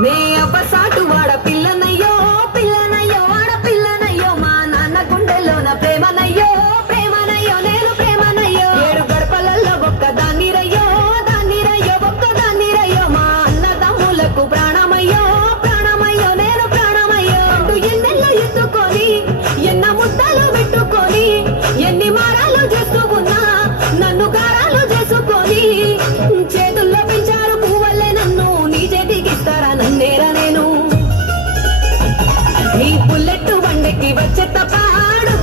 నే అబ్బసాటు వాడ పిల్లనయ్యో పిల్లనయ్యో వాడ పిల్లనయ్యో మా నాన్న గుండెలోన ప్రేమనయ్యో ప్రేమనయ్యో నేను ప్రేమనయ్యో ఏడు గడపలల్లో ఒక్క దాన్ని రయ్యో ఒక్క దాన్ని రయ్యో మా అన్న తమ్ములకు ప్రాణమయ్యో ప్రాణమయ్యో నేను ప్రాణమయ్యో అంటూ ఎన్నెల్లో ఎత్తుకొని ఎన్న ముద్దలు పెట్టుకొని ఎన్ని మారాలు చేస్తూ ఉన్నా నన్ను గారాలు చేసుకొని చేతుల్లో పెంచారు పువ్వల్లే నన్ను నీ చేతికిస్తారా నన్నేరా నేను నీ బుల్లెట్ బండెక్కి వచ్చే తప్ప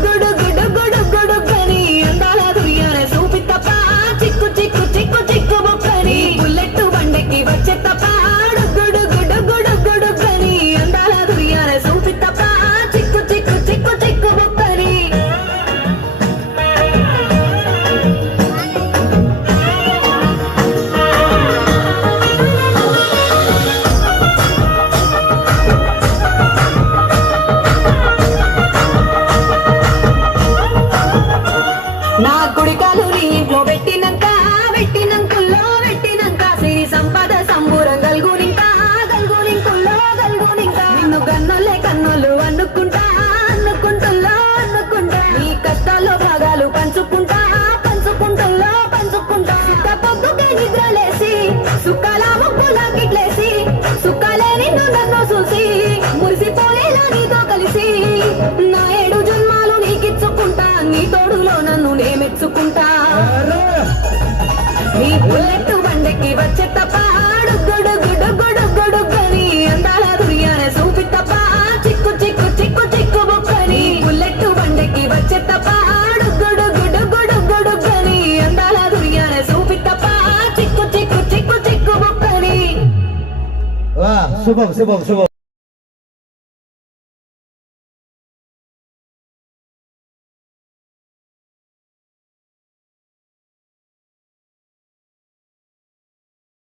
గుడుగుడుగుడుగుడుగుడుగని అందాల దుర్యానే చూపి తప్ప చిక్కు చిక్కు చిక్కు చిక్కు బొక్కని బుల్లెట్ బండెక్కి వచ్చే తప్ప గుడుగుడుగుడుగుడుగని అందాల దుర్యానే చూపి తప్ప చిక్కు చిక్కు చిక్కు చిక్కు బొక్కని నా కుడికాలు నీ ఇంట్లో పెట్టినంక సిరి సంపద సంబూరం గల్గునింకా నిన్ను గన్నోలే కన్నులు అనుకుంటా నీ కష్టాల్లో భాగాలు పంచుకుంటా పొద్దుకే నిద్రలేసి సుఖాల ముగ్గులా కిట్లేసి సుఖాలే నిన్ను నన్ను చూసి మురిసిపోయేలా నీతో కలిసి నా 7 జన్మాలు నీకిచ్చుకుంటా నీ తోడులో నన్ను నేమెచ్చుకుంటా నీ బుల్లెట్ బండెక్కి వచ్చే తప్ప గుడుగుడుగుడుగుడుగని అందాల దుర్యానే చూపి తప్ప చిక్కు చిక్కు చిక్కు చిక్కు బొక్కని బుల్లెట్ బండెక్కి వచ్చే తప్ప గుడుగుడుగుడుగుడుగని అందాల దుర్యానే చూపి తప్ప చిక్కు చిక్కు చిక్కు చిక్కు బొక్కని శుభం శుభం శుభం